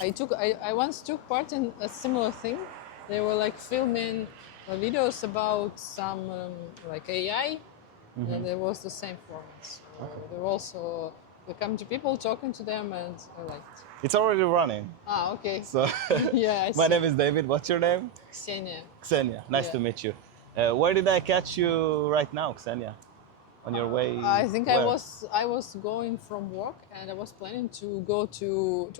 I once took part in a similar thing. They were like filming videos about some like AI, and it was the same format. So there were also we come to people talking to them, and I liked. It's already running. Ah, okay. So, Yeah, I my see. name is David. What's your name? Ksenia. Ksenia. Nice Yeah. to meet you. Where did I catch you right now, Ksenia? On your way? I think where? I was going from work and I was planning to go to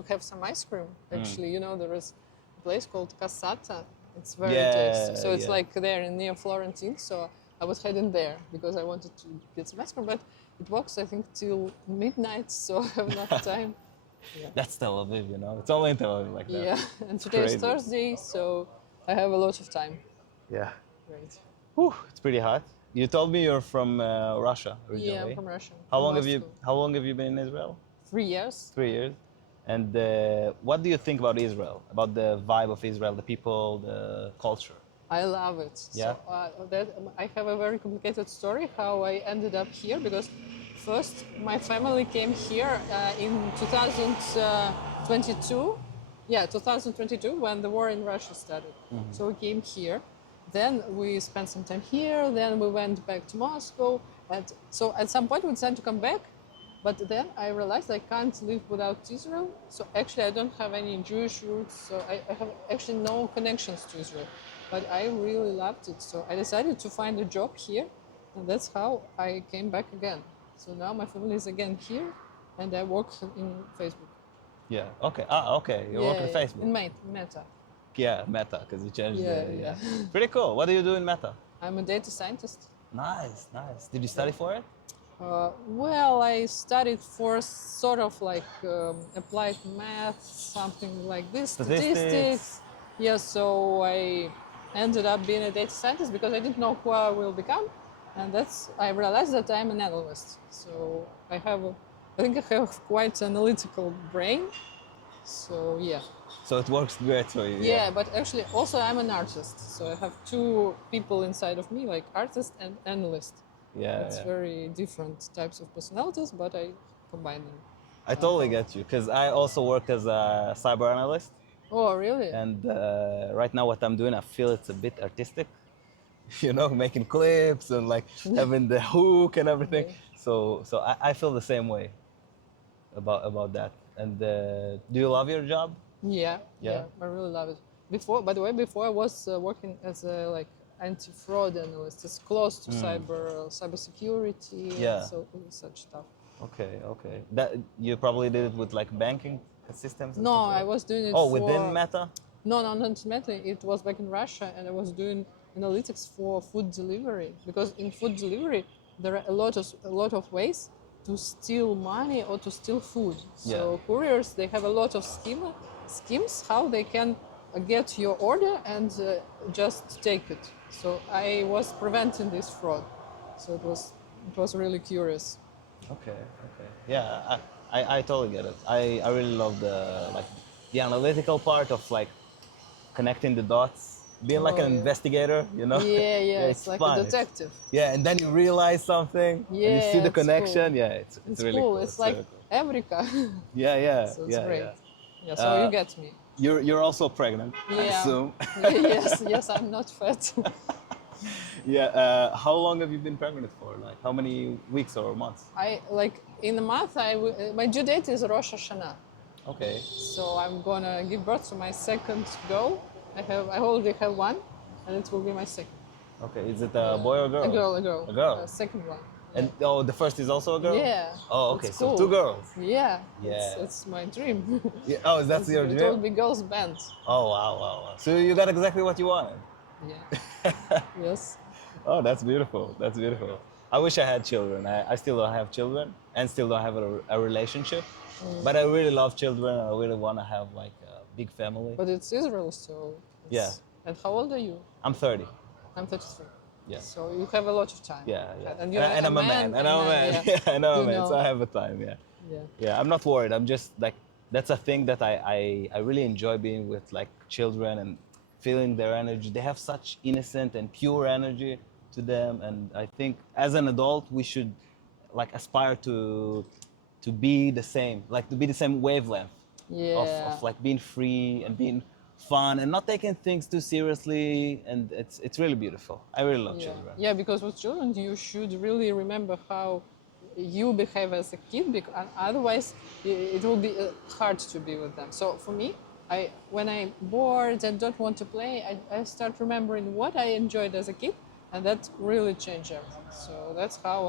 have some ice cream. Actually, you know, there is a place called Casata. It's very tasty. So it's Yeah. like there near Florentine. So I was heading there because I wanted to get some ice cream, but it works I think till midnight, so I have enough time. That's Tel Aviv, you know. It's only in Tel Aviv like that. Yeah, and today is Crazy. Thursday, so I have a lot of time. Yeah. Great. Whew, it's pretty hot. You told me you're from Russia originally. Yeah, I'm from Russia. How from long have you Moscow. How long have you been in Israel? 3 years. 3 years. And what do you think about Israel? About the vibe of Israel, the people, the culture? I love it. Yeah? So I have a very complicated story how I ended up here because first my family came here in 2022. Yeah, 2022 when the war in Russia started. So we came here. Then we spent some time here. Then we went back to Moscow. And so at some point we decided to come back. But then I realized I can't live without Israel. So actually I don't have any Jewish roots. So I have actually no connections to Israel. But I really loved it. So I decided to find a job here. And that's how I came back again. So now my family is again here. And I work in Facebook. Yeah. Okay. Ah, okay. You're working at Facebook. In Meta. Yeah, Meta, because you changed Yeah, the. yeah. Pretty cool. What do you do in Meta? I'm a data scientist. Nice, nice. Did you study for it? Well, I studied for sort of like applied math, something like this, Statistics. Yeah, so I ended up being a data scientist because I didn't know who I will become, and I realized that I'm an analyst. So I think I have quite analytical brain. So yeah. So it works great for you. Yeah, but actually also I'm an artist. So I have two people inside of me, like artist and analyst. Yeah. It's very different types of personalities, but I combine them. I totally get you, because I also work as a cyber analyst. Oh, really? And right now what I'm doing, I feel it's a bit artistic. You know, making clips and like having the hook and everything. Okay. So I feel the same way about that. And do you love your job? Yeah, Yeah? I really love it. By the way, before I was working as a like anti-fraud analyst. It's close to cybersecurity, Yeah. so such stuff. Okay. That you probably did it with like banking systems? And No, stuff like I that? was doing it Oh, for... within Meta? No, not Meta. It was back in Russia, and I was doing analytics for food delivery. Because in food delivery, there are a lot of ways to steal money or to steal food. So Yeah. couriers, they have a lot of schemes how they can get your order and just take it. So I was preventing this fraud. So it was really curious. Okay. Yeah, I totally get it. I really love the analytical part of like connecting the dots, being like Oh, an yeah. investigator, you know? Yeah, it's it's like fun. a detective. Yeah, and then you realize something, and you Yeah, see the it's connection. cool. Yeah, it's It's really cool. cool. It's like really cool. Eureka. Yeah, So it's yeah, great. yeah. Yeah, so you get me. You're also pregnant, I Yeah. assume. Yes, I'm not fat. Yeah. How long have you been pregnant for? Like how many weeks or months? I like in a month. My due date is Rosh Hashanah, Okay. so I'm gonna give birth to my second girl. I already have one, and it will be my second. Okay. Is it a boy or girl? A girl. A girl. Second one. And the first is also a girl? Yeah. Oh, okay. It's So cool. 2 girls. Yeah. Yeah. It's my dream. Yeah. Oh, that's your It dream? will be girls band. Oh, wow. So you got exactly what you wanted. Yeah. Yes. Oh, that's beautiful. That's beautiful. I wish I had children. I still don't have children and still don't have a relationship. But I really love children. I really want to have like a big family. But it's Israel, so. Yeah. And how old are you? I'm 30. I'm 33. Yeah. So you have a lot of time. Yeah. And you're I'm a man. And I'm a man. Yeah. Yeah, and I'm a You man. know. So I have a time. Yeah. Yeah. I'm not worried. I'm just like, that's a thing that I really enjoy being with like children and feeling their energy. They have such innocent and pure energy to them. And I think as an adult, we should like aspire to be the same, like to be the same wavelength. Yeah. of like being free and being fun and not taking things too seriously, and it's really beautiful. I really love Yeah. children. Yeah, because with children, you should really remember how you behave as a kid, because otherwise it will be hard to be with them. So for me, when I'm bored and don't want to play, I start remembering what I enjoyed as a kid, and that really changed everything. So that's how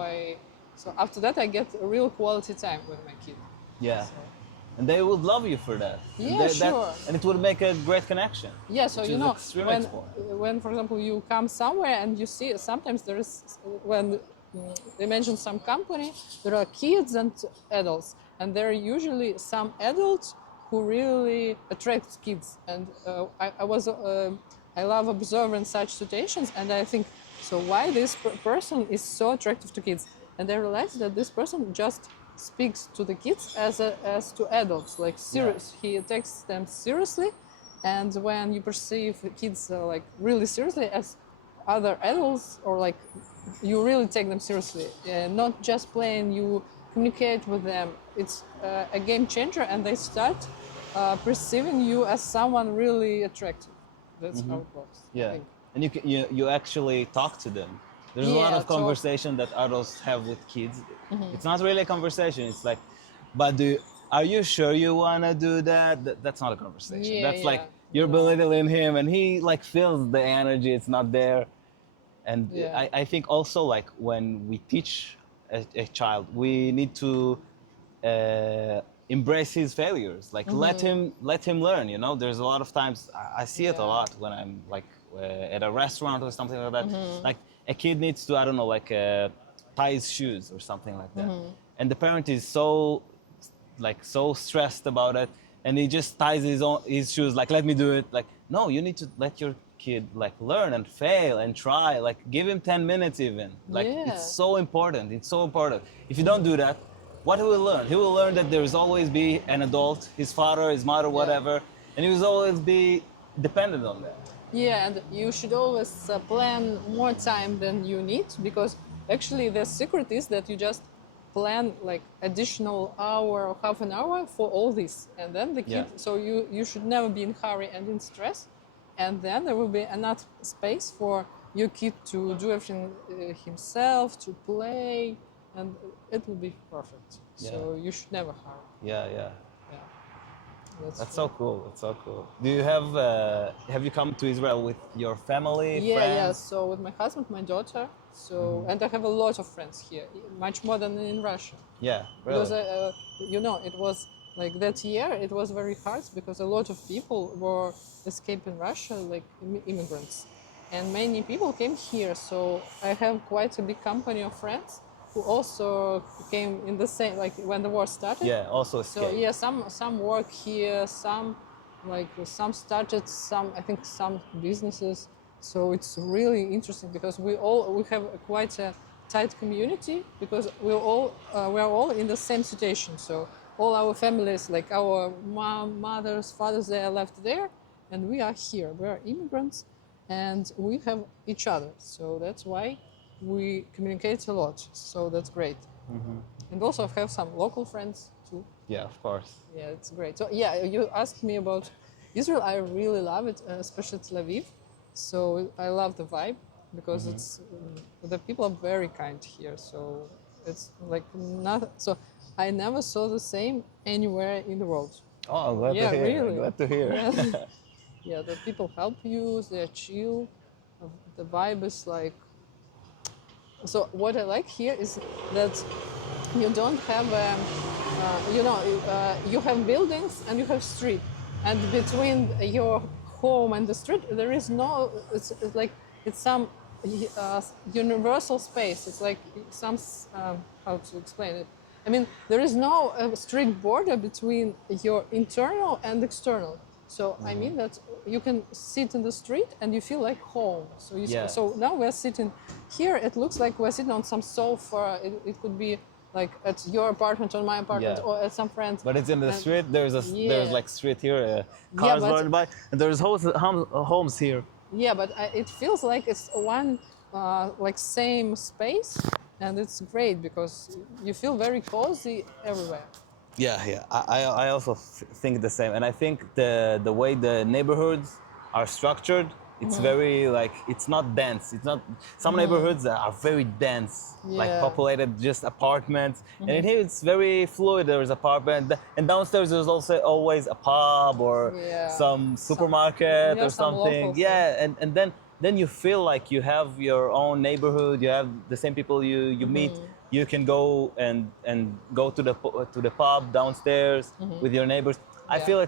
So after that, I get a real quality time with my kid. Yeah. So, And they would love you for that. And yeah, sure. and it would make a great connection. Yeah, so which you is know, extremely important. when for example you come somewhere and you see sometimes there is when they mention some company, there are kids and adults, and there are usually some adults who really attract kids. And I love observing such situations, and I think, so why this person is so attractive to kids? And I realized that this person just speaks to the kids as to adults, like serious. He takes them seriously, and when you perceive kids like really seriously as other adults, or like you really take them seriously, not just playing, you communicate with them. It's a game changer, and they start perceiving you as someone really attractive. That's how it works. I Yeah. think. And you actually talk to them. There's a lot Yeah, of conversation that adults have with kids. It's not really a conversation. It's like, but are you sure you want to do that? That's not a conversation. Yeah, That's like yeah. you're No. belittling him, and he like feels the energy. It's not there. And Yeah. I think also like when we teach a child, we need to embrace his failures. Like let him learn. You know, there's a lot of times I see it a Yeah. lot when I'm like at a restaurant or something like that. Like a kid needs to, I don't know, like tie his shoes or something like that, and the parent is so stressed about it, and he just ties his shoes. Like, let me do it. Like, no, you need to let your kid like learn and fail and try. Like, give him 10 minutes even. Like, Yeah. it's so important. It's so important. If you don't do that, what he will learn? He will learn that there's always be an adult, his father, his mother, whatever, and he will always be dependent on that. Yeah, and you should always plan more time than you need, because actually the secret is that you just plan like additional hour or half an hour for all this, and then the kid. Yeah. So you should never be in hurry and in stress, and then there will be enough space for your kid to do everything himself, to play, and it will be perfect. So Yeah. you should never hurry. Yeah, yeah. Yeah, That's so cool. That's so cool. Do you have you come to Israel with your family, Yeah, friends? yeah. So with my husband, my daughter. So and I have a lot of friends here, much more than in Russia. Yeah, really. Because it was like that year. It was very hard because a lot of people were escaping Russia, like immigrants, and many people came here. So I have quite a big company of friends who also came in the same, like when the war started. Yeah, also So escape. yeah, some work here, some started, some I think some businesses. So it's really interesting because we have quite a tight community, because we are all in the same situation. So all our families, like our mothers, fathers, they are left there, and we are here. We are immigrants, and we have each other. So that's why we communicate a lot. So that's great. And also I have some local friends too. Yeah, of course. Yeah, it's great. So yeah, you asked me about Israel. I really love it, especially Tel Aviv. So I love the vibe, because it's the people are very kind here. So it's like not. So I never saw the same anywhere in the world. Oh, I'm glad Yeah, to hear. really. Glad to hear. Yeah. Yeah, the people help you. They're chill. The vibe is like. So what I like here is that you don't have, you have buildings and you have street, and between your home and the street there is no. It's like it's some universal space. It's like some how to explain it. I mean, there is no strict border between your internal and external. So I mean that you can sit in the street and you feel like home. So Yeah. so now we're sitting here. It looks like we're sitting on some sofa. It could be like at your apartment or my apartment, Yeah. or at some friends. But it's in the And- street. There's Yeah. like street here, cars but- going by, and there's homes here. Yeah, but it feels like it's one like same space, and it's great because you feel very cozy everywhere. Yeah. I also think the same, and I think the way the neighborhoods are structured, it's very like it's not dense. It's not some neighborhoods are very dense, like Yeah. populated just apartments, and in here it's very fluid. There's apartment, and downstairs there's also always a pub or Yeah. some supermarket Yeah, or some something. local Yeah, and then you feel like you have your own neighborhood. You have the same people you meet. You can go and go to the pub downstairs with your neighbors. I Yeah. feel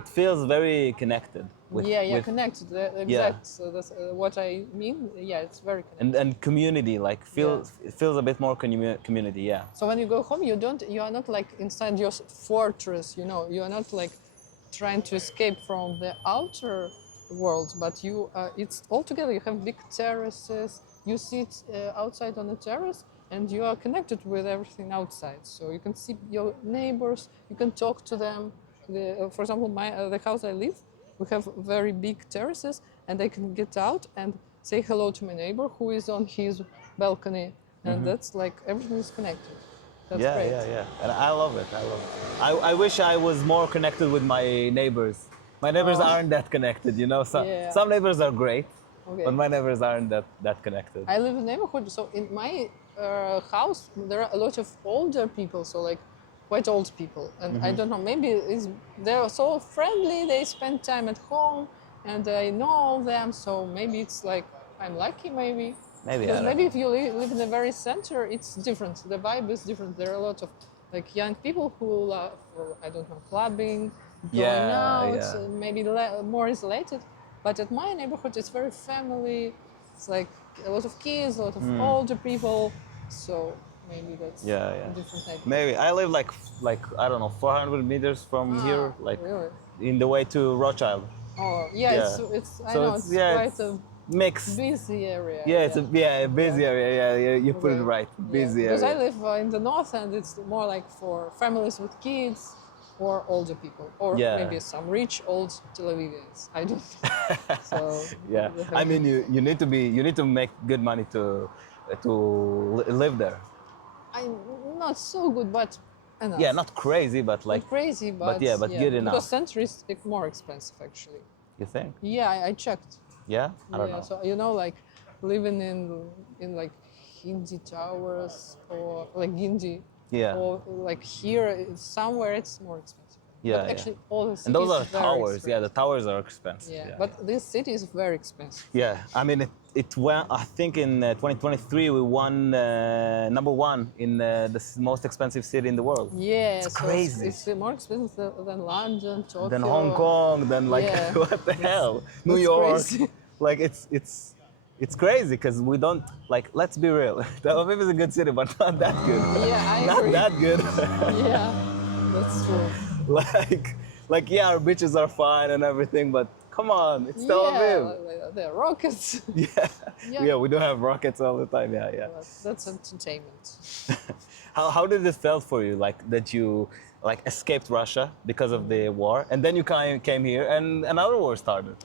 it feels very connected with Yeah, with connected. yeah, Exact. So that's what I mean. Yeah, it's very connected. and community like it feels a bit more community. Yeah. So when you go home, you are not like inside your fortress, you know, you are not like trying to escape from the outer world, but it's all together. You have big terraces, you sit outside on the terrace and you are connected with everything outside. So you can see your neighbors, you can talk to them. For example, the house I live, we have very big terraces and I can get out and say hello to my neighbor who is on his balcony, and that's like everything is connected. That's Yeah, great. yeah. And I love it. I love it. I wish I was more connected with my neighbors. My neighbors Oh. aren't that connected, you know. Yeah. Some neighbors are great, Okay. but my neighbors aren't that connected. I live in a neighborhood, so in my house there are a lot of older people, so like quite old people, and I don't know, maybe they're so friendly, they spend time at home, and I know them, so maybe it's like I'm lucky, maybe. Maybe, I Because don't maybe know. if you live in the very center, it's different. The vibe is different. There are a lot of like young people who love, I don't know, clubbing, going Yeah, out, yeah. maybe more isolated. But at my neighborhood, it's very family. It's like a lot of kids, a lot of older people. So maybe that's Yeah, a yeah. different type. Maybe I live like I don't know 400 meters from here, like Really? in the way to Rothschild. Oh, yeah. Yeah. It's. I So know it's it's yeah, quite it's a mixed. busy area. Yeah, it's a busy area. Yeah, you put it Okay. right. Yeah, Busy because I area. live in the north, and it's more like for families with kids or older people, or Yeah. maybe some rich old Tel Avivians. I don't know. So Yeah, they I have- mean you need to make good money to live there. I'm not so good, but enough. Yeah, not crazy, but like Not crazy, but yeah, but good enough. Because center is like more expensive actually. You think? Yeah, I checked. Yeah, I don't Yeah, know. so you know, like living in like Hindi towers or like Gindi, Yeah. or like here somewhere it's more expensive. Yeah, but yeah. actually all the cities And those are very towers. Yeah, the expensive. towers are expensive. Yeah, Yeah, but this city is very expensive. yeah. I mean, it went. I think in 2023 we won number one in the most expensive city in the world. Yeah, It's so crazy. It's more expensive than London, Tokyo. Then Hong Kong, then like Yeah. what the hell? New that's York. crazy. Like it's crazy because we don't like. Let's be real. Tel Aviv is a good city, but not that good. Yeah, I not agree. that good. Yeah, that's true. like yeah, our beaches are fine and everything, but come on, it's Tel Aviv. Yeah, there are rockets. Yeah. Yeah. Yeah, we do have rockets all the time. Yeah, yeah. But that's entertainment. How did it felt for you, like that you like escaped Russia because of the war, and then you came here and another war started?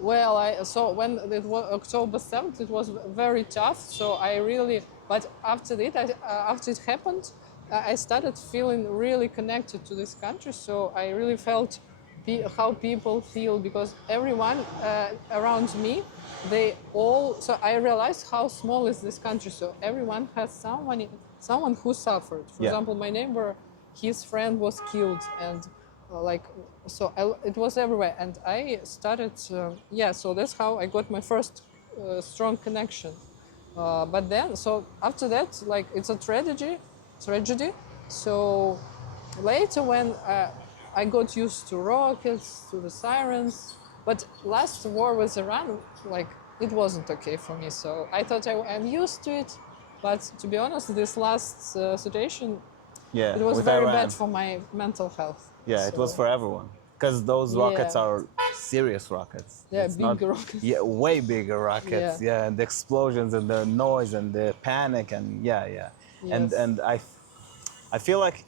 Well, so when it was October 7th, it was very tough. So I really, but after after it happened, I started feeling really connected to this country. So I really felt how people feel, because everyone around me, they all. So I realized how small is this country. So everyone has someone who suffered. For Yeah. example, my neighbor, his friend was killed, and it was everywhere, and I started so that's how I got my first strong connection, but then so after that, like, it's a tragedy. So later when I got used to rockets, to the sirens, but last war with Iran, like, it wasn't okay for me, so I thought I'm used to it, but to be honest, this last situation, Yeah, it was with very Iran. bad for my mental health. Yeah, it was So- for everyone because those Yeah. rockets are serious rockets. Yeah, It's big rockets. Yeah, way bigger rockets. Yeah. Yeah, and the explosions and the noise and the panic and yeah. Yes. And I feel like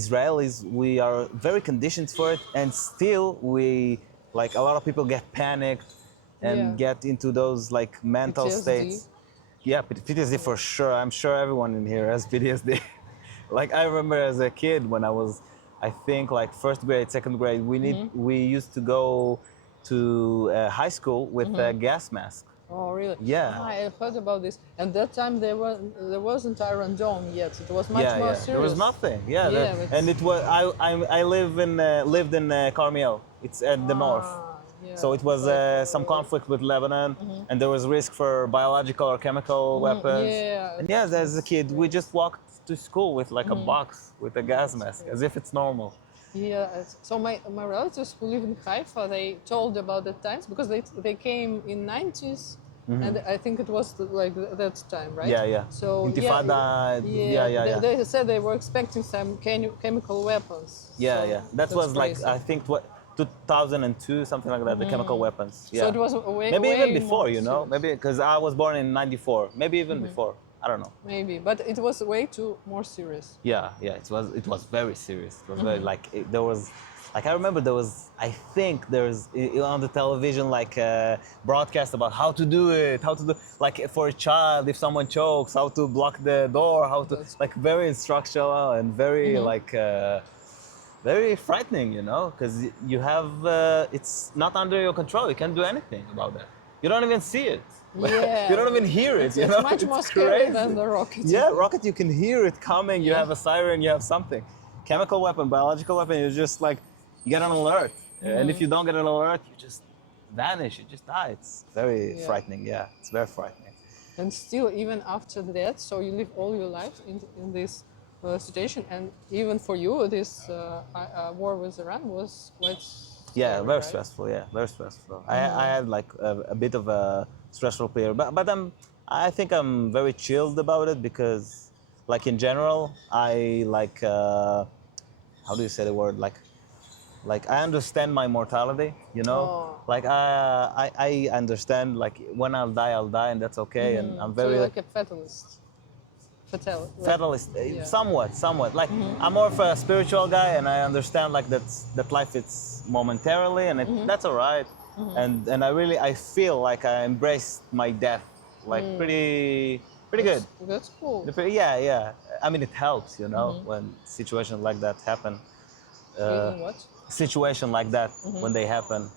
Israelis, we are very conditioned for it, and still we, like, a lot of people get panicked and Yeah. get into those like mental PTSD. states. Yeah, PTSD for sure. I'm sure everyone in here has PTSD. Like I remember as a kid when I was, I think like first grade, second grade, we used to go to high school with a gas mask. Oh, really? Yeah. Ah, I heard about this. And that time there wasn't Iron Dome yet. It was much Yeah, more yeah. serious. There was nothing. Yeah, Yeah, and it was. I lived in Carmiel. It's at the north. Yeah, So it was some conflict with Lebanon, and there was risk for biological or chemical weapons. Yeah. And yes, as a kid, we just walked to school with like a box with a gas mask, as if it's normal. Yeah. So my relatives who live in Haifa, they told about the times because they came in 90s, and I think it was like that time, right? Yeah, yeah. So Intifada. Yeah. They said they were expecting some chemical weapons. Yeah, so yeah. That was crazy. like I think 2002, something like that. The chemical weapons. Yeah. So it was way maybe way even before, more you know, serious. maybe because I was born in '94. Maybe even before. I don't know. Maybe, but it was way too more serious. Yeah, yeah. It was very serious. It was very like there was. Like I remember there was, I think there's on the television like a broadcast about how to do it, like for a child if someone chokes, how to block the door, how to like very instructional and very like very frightening, you know, because you have it's not under your control. You can't do anything about that. You don't even see it. Yeah. You don't even hear it. It's much more scary than the rocket. Yeah, rocket. You can hear it coming. You have a siren. You have something. Chemical weapon, biological weapon. You're just like. You get an alert, and if you don't get an alert, you just vanish. You just die. It's very frightening. Yeah, it's very frightening. And still, even after that, so you live all your life in this situation, and even for you, this war with Iran was quite. Yeah, scary, very right? stressful. Yeah, very stressful. I had like a bit of a stressful period, but I think I'm very chilled about it because, like in general, I like how do you say the word like I understand my mortality, you know. Oh. Like I understand like when I'll die, and that's okay. And I'm So very you're like a fatalist. fatalist, somewhat. Like I'm more of a spiritual guy, and I understand like that life it's momentarily, and that's all right. And I feel like I embraced my death like pretty good. That's cool. Yeah. I mean, it helps, you know, when situations like that happen. What? Situation like that when they happen.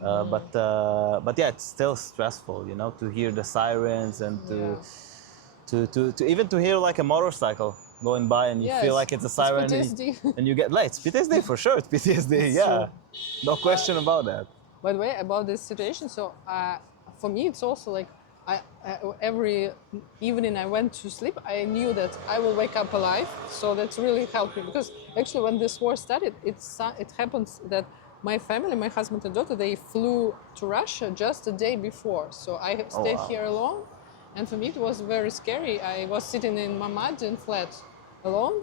But yeah, it's still stressful, you know, to hear the sirens and to even to hear like a motorcycle going by and you feel like it's a siren and you get late. It's PTSD for sure. It's PTSD. Yeah, no question about that. By the way, about this situation, so for me, it's also like every evening I went to sleep, I knew that I will wake up alive. So that's really helped me because actually when this war started, it happens that my family, my husband and daughter, they flew to Russia just a day before. So I stayed here alone. And for me, it was very scary. I was sitting in Mamad in flat alone.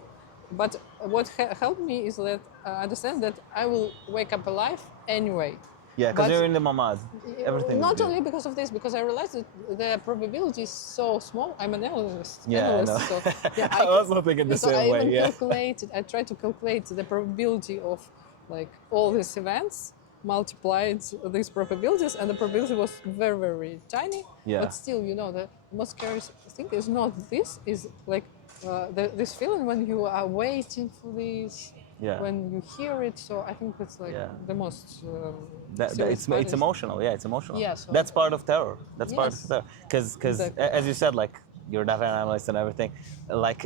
But what helped me is that I understand that I will wake up alive anyway. Yeah, because you're in the mamad. Everything. Not only because of this, because I realized that the probability is so small. I'm an analyst. Yeah, I know. So I was thinking the same way. I tried to calculate the probability of like all these events, multiplied these probabilities, and the probability was very, very tiny. Yeah. But still, you know, the most scary thing is not this. Is like this feeling when you are waiting for this. Yeah. When you hear it, so I think it's like the most. It's emotional. Yeah, it's emotional. Yeah, so that's part of terror. That's part of terror. Because Exactly. as you said, like you're data analyst and everything, like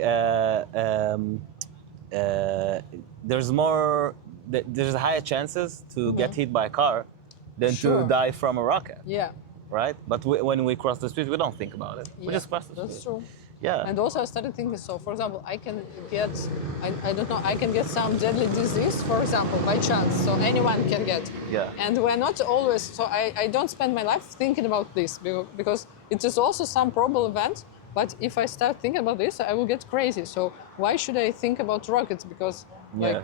there's more. There's higher chances to get hit by a car than to die from a rocket. Yeah. Right. But when we cross the street, we don't think about it. We just cross the street. That's true. Yeah. And also I started thinking, so for example, I can get, I don't know, I can get some deadly disease, for example, by chance. So anyone can get. Yeah. And we're not always, so I don't spend my life thinking about this because it is also some probable event. But if I start thinking about this, I will get crazy. So why should I think about rockets? Because like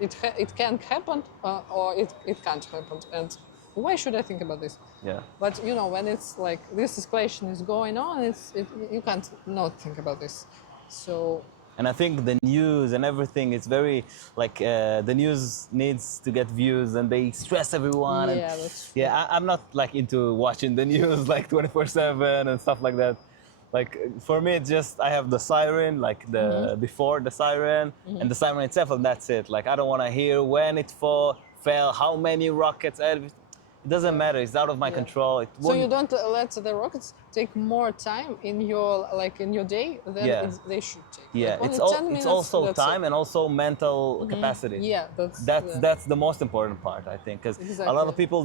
it can happen or it can't happen. And why should I think about this? Yeah. But you know, when it's like this escalation is going on, you can't not think about this. So. And I think the news and everything is very like the news needs to get views and they stress everyone. Yeah, that's true. Yeah, I'm not like into watching the news like 24/7 and stuff like that. Like for me, it's just I have the siren, like the before the siren, and the siren itself, and that's it. Like I don't want to hear when it fell, how many rockets. It doesn't matter. It's out of my control. It So you won't. don't let the rockets take more time in your day than they should take. Yeah, Like only it's 10 minutes. it's also that's time it. and also mental capacity. Yeah, That's the most important part, I think, because a lot of Exactly. people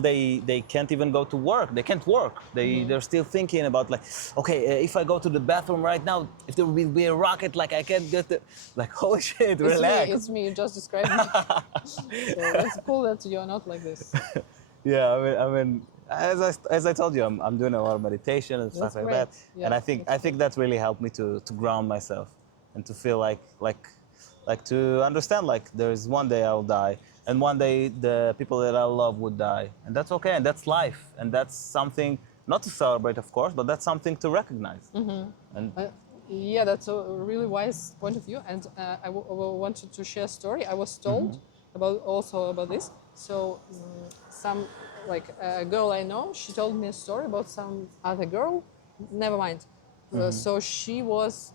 they can't even go to work. They can't work. They're still thinking about like, okay, if I go to the bathroom right now, if there will be a rocket, like I can't get the, like holy shit, relax. It's me. You just described me. So it's cool that you're not like this. Yeah, I mean, as I told you, I'm doing a lot of meditation and stuff like great. that, Yeah, and I think that's really helped me to ground myself and to feel like to understand like there's one day I'll die, and one day the people that I love would die, and that's okay, and that's life, and that's something not to celebrate, of course, but that's something to recognize. And Yeah, that's a really wise point of view, and I wanted to share a story. I was told about this. So some like a girl I know, she told me a story about some other girl. Never mind. So she was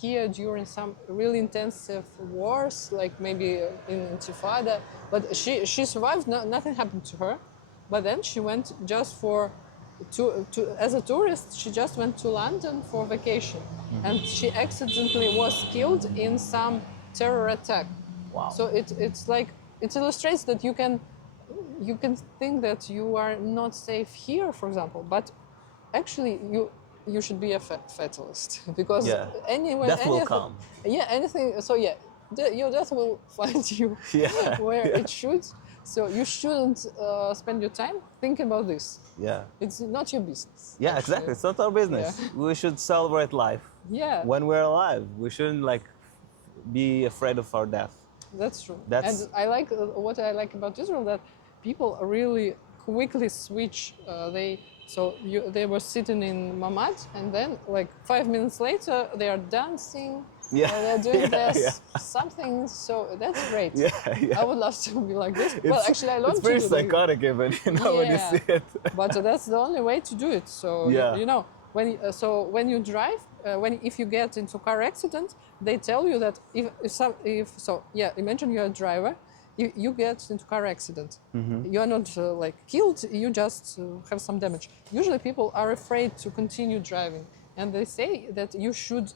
here during some really intensive wars, like maybe in Intifada, but she survived. Nothing happened to her. But then she went just for as a tourist. She just went to London for vacation, and she accidentally was killed in some terror attack. wow. So it's like it illustrates that you can think that you are not safe here, for example, but actually you should be a fatalist because Yeah. anyway Death will anything, come. yeah, anything. So yeah, your death will find you Yeah, where yeah. it should. So you shouldn't spend your time thinking about this. Yeah. It's not your business. Yeah, actually. exactly. It's not our business. Yeah. We should celebrate life Yeah, when we're alive. We shouldn't like be afraid of our death. that's true. That's- And I like what I like about Israel, that people really quickly switch. They were sitting in Mamad, and then like 5 minutes later they are dancing. Yeah, They're doing yeah, this yeah. something. So that's great. Yeah, yeah. I would love to be like this. Well, actually, I learned it's pretty to do psychotic even, you know, when you Yeah. see it. But that's the only way to do it. So Yeah. you know when you drive, if you get into car accident, they tell you that imagine you're a driver, you get into car accident, you are not like killed, you just have some damage. Usually people are afraid to continue driving, and they say that you should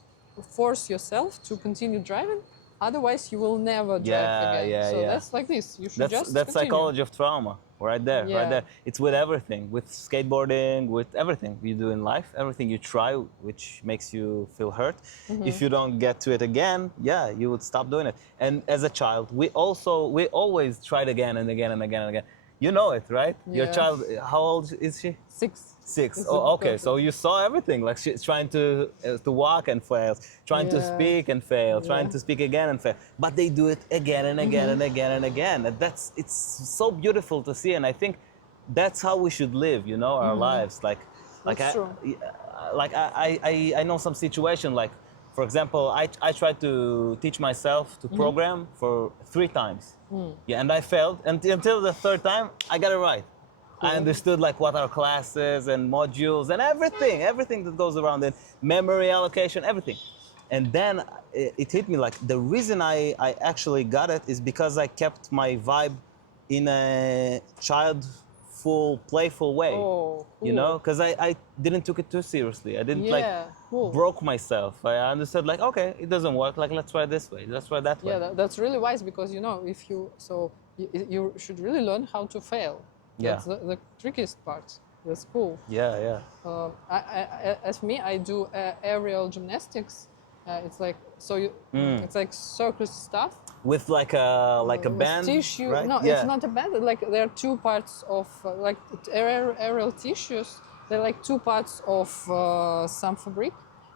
force yourself to continue driving, otherwise you will never drive Yeah, again. yeah, So yeah. that's like this. You should just That's continue. psychology of trauma, right there, right Yeah. there. It's with everything, with skateboarding, with everything you do in life, everything you try, which makes you feel hurt. If you don't get to it again, yeah, you would stop doing it. And as a child, we always tried again and again and again and again. You know it, right? Your Yeah. child, how old is she? 6. 6. It's Oh, okay. important. So you saw everything. Like she's trying to walk and fails, trying to Yeah. speak and fail, trying Yeah. to speak again and fail. But they do it again and again and again and again. And it's so beautiful to see. And I think that's how we should live. You know, our lives. That's true. I know some situation like. For example, I tried to teach myself to program for 3 times. Yeah, and I failed until the 3rd time I got it right. I understood like what are classes and modules and everything that goes around it, memory allocation, everything. And then it hit me like the reason I actually got it is because I kept my vibe in a childful, playful way. Oh, You cool. know, because I didn't took it too seriously. I didn't Yeah, cool. broke myself. I understood like, okay, it doesn't work. Like, let's try this way. Let's try that way. Yeah, that's really wise, because you know if you should really learn how to fail. Yeah. That's the trickiest part. That's cool. Yeah, yeah. As for me, I do aerial gymnastics. It's like it's like circus stuff. With like a with band, tissue. right? No, yeah. it's not a band. Like there are 2 parts of like aerial tissues. They're like 2 parts of some fabric,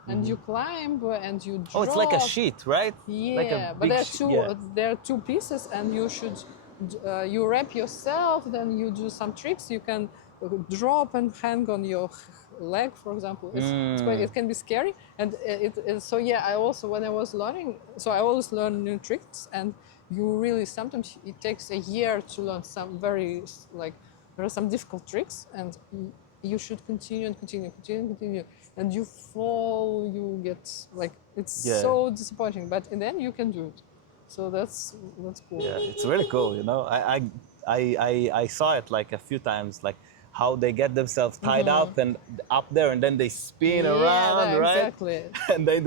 and you climb and you drop. Oh, it's like a sheet, right? Yeah, Like a but big there are two. yeah. There are 2 pieces, and you should you wrap yourself. Then you do some tricks. You can drop and hang on your leg, for example. It can be scary, and so yeah. I also, when I was learning, so I always learn new tricks, and you really sometimes it takes a year to learn some very like there are some difficult tricks, and you should continue and continue, and you fall, you get like it's so disappointing. But in the end, you can do it. So that's cool. Yeah, it's really cool. You know, I saw it like a few times, like how they get themselves tied up and up there, and then they spin around, right? Exactly. And then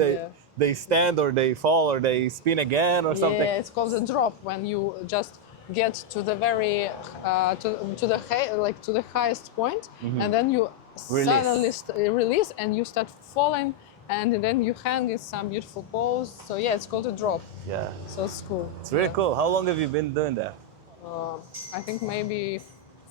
they stand or they fall or they spin again or something. Yeah, it's called a drop when you just get to the very to the highest point, and then you suddenly release and you start falling, and then you hang in some beautiful pose. So yeah, it's called a drop. Yeah. So it's cool. It's really cool. How long have you been doing that? I think maybe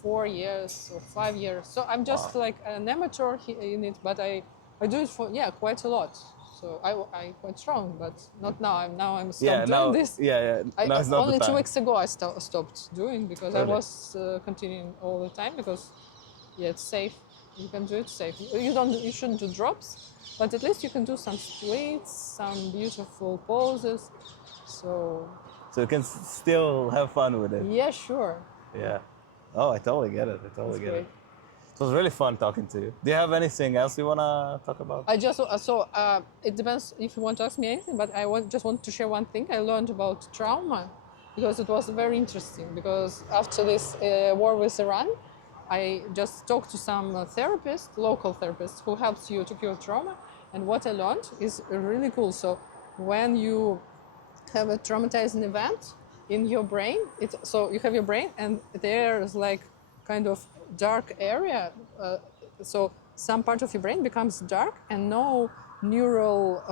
4 years or 5 years. So I'm just like an amateur in it, but I do it for quite a lot. So I quite strong, but not now. I'm stopped doing this. Now it's not only the time. 2 weeks ago I stopped doing because I was continuing all the time because it's safe. You can do it safe. You shouldn't do drops, but at least you can do some splits, some beautiful poses. So you can still have fun with it. Yeah, sure. Yeah. Oh, I totally get it. It was really fun talking to you. Do you have anything else you want to talk about? I just it depends if you want to ask me anything, but just want to share one thing I learned about trauma because it was very interesting. Because after this war with Iran, I just talked to some local therapist who helps you to cure trauma, and what I learned is really cool. So when you have a traumatizing event in your brain, so you have your brain, and there's like kind of dark area, so some part of your brain becomes dark and no neural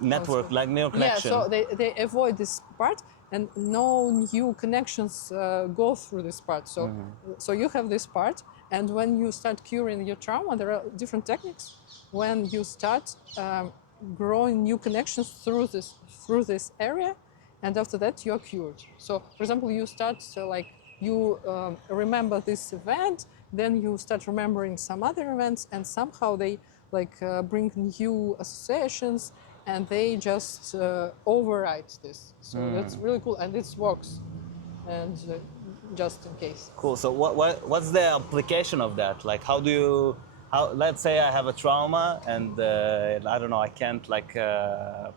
network, like neural connection. Yeah, so they avoid this part and no new connections go through this part. So so you have this part, and when you start curing your trauma, there are different techniques. When you start growing new connections through this area, and after that you're cured. So for example, you start you remember this event, then you start remembering some other events, and somehow they bring new associations, and they just override this. So that's really cool, and it works. And just in case. Cool. So what's the application of that? Like, let's say I have a trauma, and I don't know, I can't I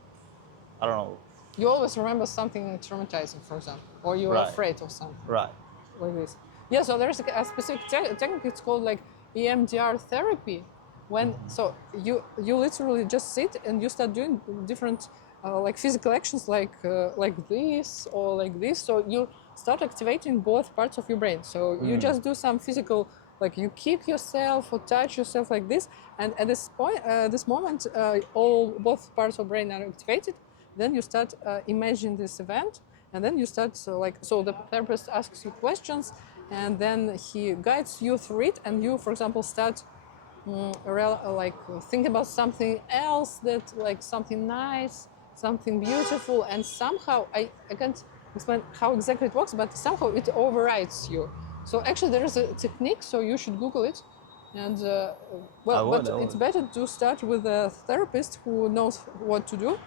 don't know. You always remember something traumatizing, for example, or you're afraid of something. Right. Like this. Yeah, so there's a specific technique, it's called like EMDR therapy. So you literally just sit and you start doing different physical actions like this or like this. So you start activating both parts of your brain. So you just do some physical, like you kick yourself or touch yourself like this. And at this point, this moment, both parts of brain are activated. Then you start imagining this event. And then you start, so the therapist asks you questions, and then he guides you through it, and you, for example, start think about something else something nice, something beautiful, and somehow, I can't explain how exactly it works, but somehow it overrides you. So actually there is a technique, so you should Google it. And it's better to start with a therapist who knows what to do.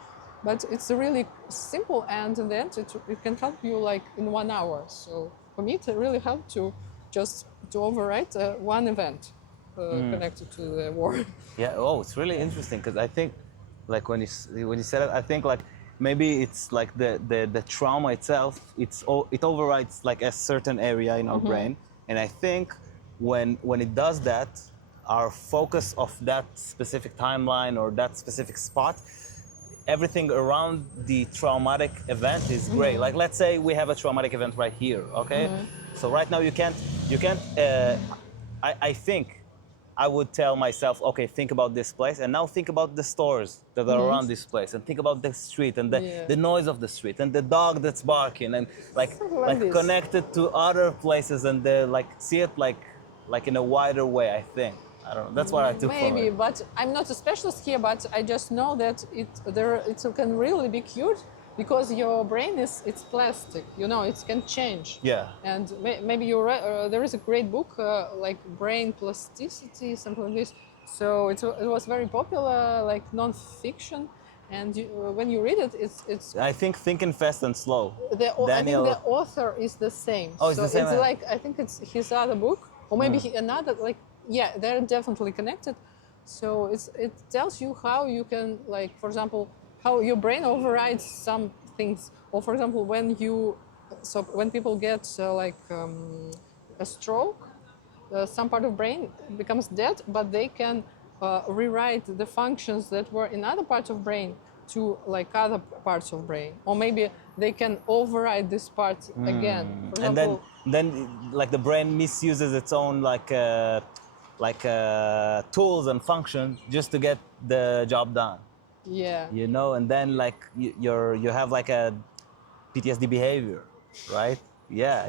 But it's really simple, and in the end, it can help you in 1 hour. So for me, it really helped to override one event connected to the war. Yeah. Oh, it's really interesting because I think, when you said it, I think maybe it's the trauma itself. It overrides a certain area in our brain, and I think when it does that, our focus of that specific timeline or that specific spot, everything around the traumatic event is great. Let's say we have a traumatic event right here, okay? So right now you can't, I think I would tell myself, okay, think about this place, and now think about the stores that are around this place, and think about the street, and the noise of the street, and the dog that's barking, and connected to other places, and see it in a wider way, I think. I don't know. That's what I took from it. Maybe, but I'm not a specialist here. But I just know that it can really be cured because your brain it's plastic. It can change. Yeah. And maybe there is a great book Brain Plasticity, something like this. So it was very popular, non-fiction. And when you read it, it's. I think Thinking Fast and Slow. I think the author is the same. Oh, it's the same. It's I think it's his other book, or maybe another yeah, they're definitely connected. So it tells you how you can, like, for example, how your brain overrides some things. Or for example, when people get a stroke, some part of brain becomes dead, but they can rewrite the functions that were in other parts of brain to like other parts of brain, or maybe they can override this part again. For And example, then like the brain misuses its own tools and functions just to get the job done. yeah, You know, and then like you have like a PTSD behavior, right? Yeah.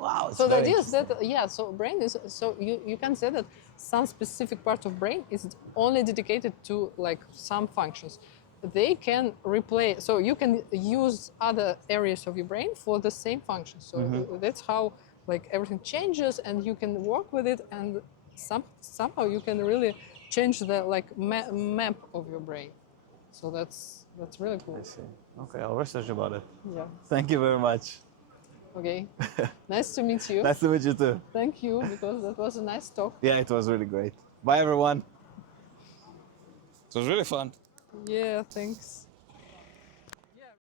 Wow, it's so the very idea is interesting. that so brain is, so you can say that some specific part of brain is only dedicated to like some functions. They can replace, so you can use other areas of your brain for the same function. So that's how like everything changes, and you can work with it, and somehow you can really change the like map of your brain. So that's really cool. I see. Okay, I'll research about it. Yeah. Thank you very much. Okay. Nice to meet you. Nice to meet you too. Thank you, because that was a nice talk. Yeah, it was really great. Bye, everyone. It was really fun. Yeah, thanks.